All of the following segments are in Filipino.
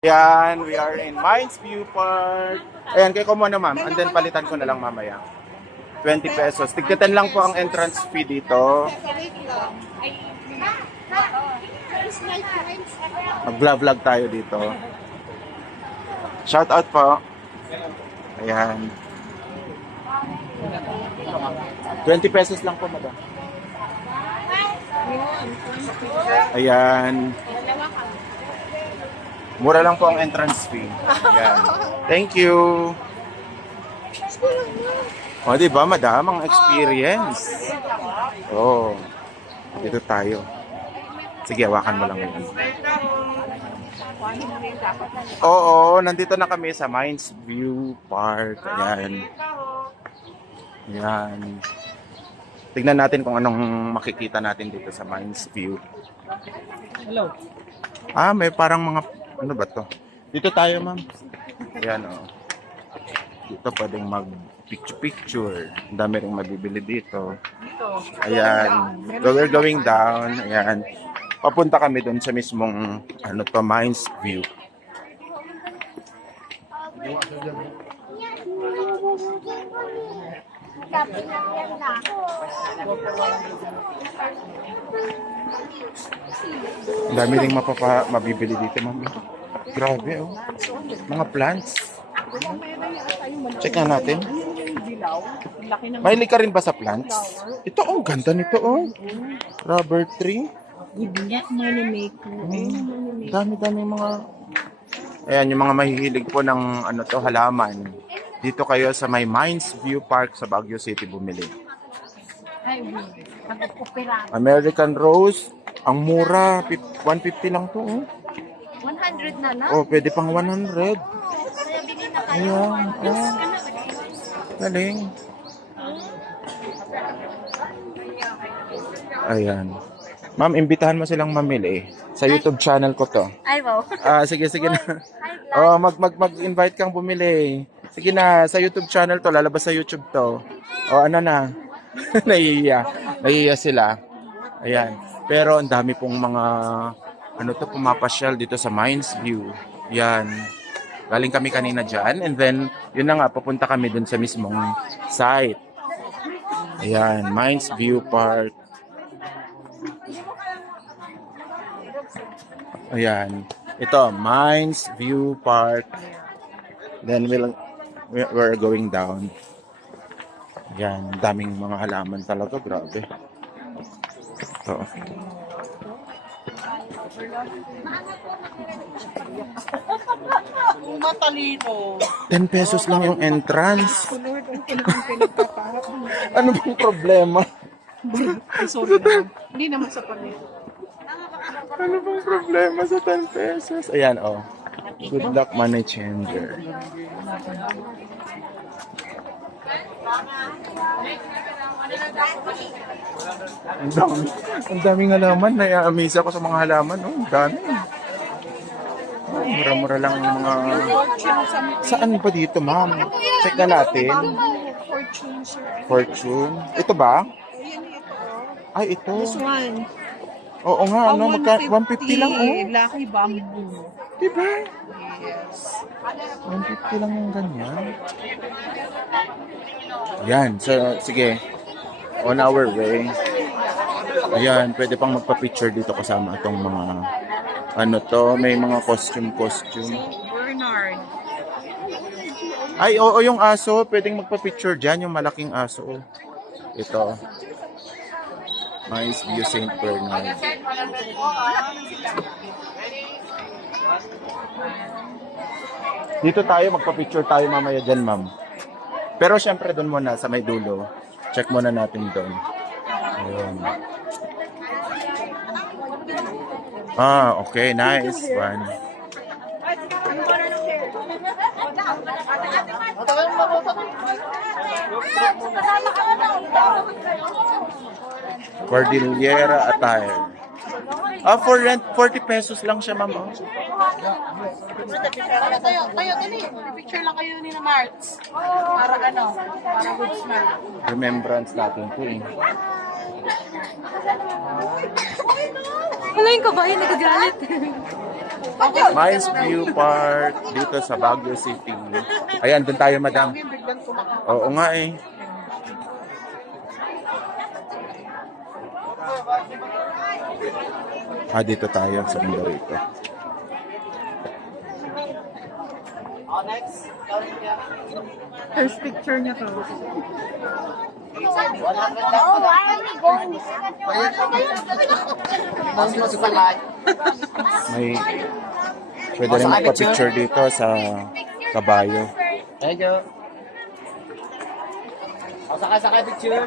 Yan, we are in Mines View Park. Ayan, kay ko muna ma'am. And then palitan ko na lang mamaya. 20 pesos. Tigda 10 lang po ang entrance fee dito. Mag-vlog tayo dito. Shout out po. Ayan. 20 pesos lang po, madam. Ayan. Mura lang po ang entrance fee. Ayan. Thank you. O, diba, madam, ang experience. Oh, dito tayo. Sige, hawakan mo lang yun. Oo, nandito na kami sa Mines View Park. Ayan. Ayan. Tignan natin kung anong makikita natin dito sa Mines View. Hello. Ah, may parang mga, ano ba to? Dito tayo, ma'am. Ayan, oh. Dito pwedeng mag-picture-picture. Ang dami rin mabibili dito. Ayan. We're going down. Ayan. Papunta kami doon sa mismong, ano to, Mines View. Ang dami rin mabibili dito, ma'am. Grabe, oh. Mga plants. Check nga natin. Mahilig ka rin ba sa plants? Ito, oh, ganda nito, oh. Rubber tree. Money maker. Dami-dami mga... Ayan, yung mga mahihilig po ng ano to, halaman. Dito kayo sa may Mines View Park sa Baguio City bumili. American Rose. Ang mura. 150 lang to, oh. 100 na lang. Oh, pwede pang 100. Ayan, oh. Galing. Ayan. Ma'am, imbitahan mo silang mamili. Sa YouTube channel ko to. Ay, wow. Sige na. Oh, mag-invite kang bumili. Sige na, sa YouTube channel to, lalabas sa YouTube to. Oh, ano na? Nahihiya sila. Ayan. Pero ang dami pong mga ano to, pumapasyal dito sa Mines View. Yan. Galing kami kanina dyan. And then, yun na nga, papunta kami dun sa mismong site. Ayan, Mines View Park. Ayan. Ito, Mines View Park. Then, we're going down. Ayan, daming mga halaman talaga. Grabe. Ito. Matalino. 10 pesos lang yung entrance. Ano bang problema? Ay, sorry naman. Hindi naman sa pamilya. Ano bang problema sa 10 pesos? Ayan, oh. Good luck, money changer. Ang daming halaman. Nai-amaze ako sa mga halaman. Oh, ang dami. Oh, mura-mura lang yung mga... Saan pa dito, ma'am? Check na natin. Fortune, sir. Fortune. Ito ba? Ay, ito. This one. Oo nga, ano? 150 lang, oh. Lucky bamboo. Diba? Yes. 150 lang yung ganyan. Yan. So, sige. On our way. Ayan, pwede pang magpa-picture dito kasama itong mga ano to, may mga costume. Bernard. Ay, oo, yung aso, pwedeng magpa-picture dyan, yung malaking aso. Ito. Mines View St. Bernard. Dito tayo, magpa-picture tayo mamaya dyan, ma'am. Pero syempre doon muna, sa may dulo. Check muna natin doon. Ayun. Ah, okay, nice one. Cordillera attire. Ah, for rent, 40 pesos lang siya, ma'am. Oh. Tayo, dali. Picture lang kayo ni na Marts. Para ano? Para good smile. Remembrance natin ito eh. Wala yung kabayan, nagagalit. Mines View Park dito sa Baguio City. Ayan, doon tayo, madam. Oo nga eh. Dito tayo sa banda rito. First picture niya to. May pwede rin magpa-picture dito sa kabayo. Thank you. Sakay picture.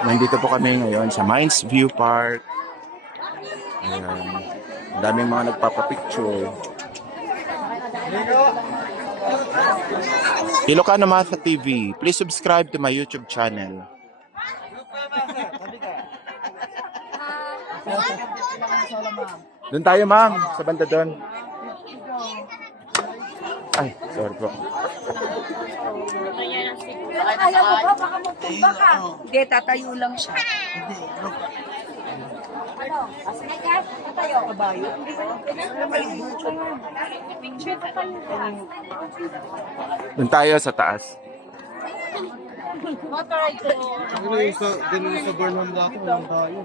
Nandito po kami ngayon sa Mines View Park. Ayan. Ang daming mga nagpapapicture. Ilocano Matha TV. Please subscribe to my YouTube channel. Doon tayo, ma'am. Sa banda doon. Ay, sorry po. Ayaw mo ba? Baka magtumba ka. Hindi, tatayo lang siya. Ano? Sige ka? Tatayo. Kabayo? Picture ka pa yun. Doon tayo sa taas. Ganun sa Burnham dati, walang tayo.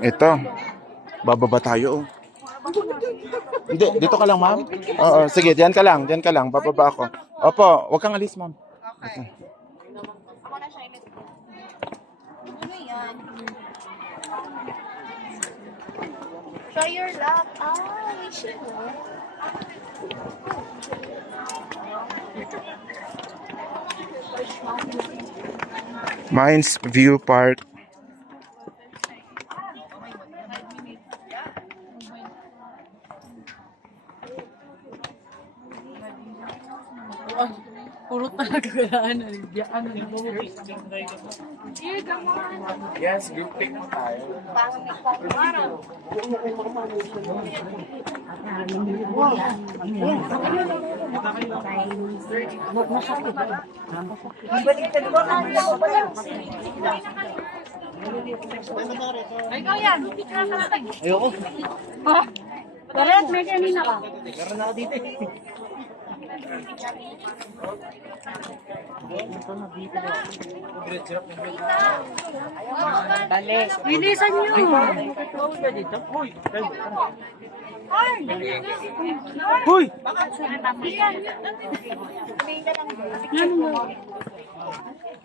Ito. Bababa tayo. Oh. Hindi, dito ka lang, ma'am. Oo, sige, diyan ka lang, diyan ka lang. Bababa ako. Opo, wag kang alis, ma'am. Okay. Try your luck. Wish you. Mines View Park. Puro talaga galaan. Yes, group pic mo tayo. Ikaw yan. Picture ka natin. Ayoko. Correct, may kanina ka. Meron ako dito eh. Bilisan nyo. Hoy!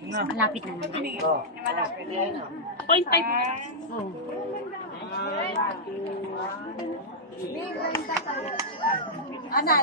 Malapit na naman. Point 5. Ana.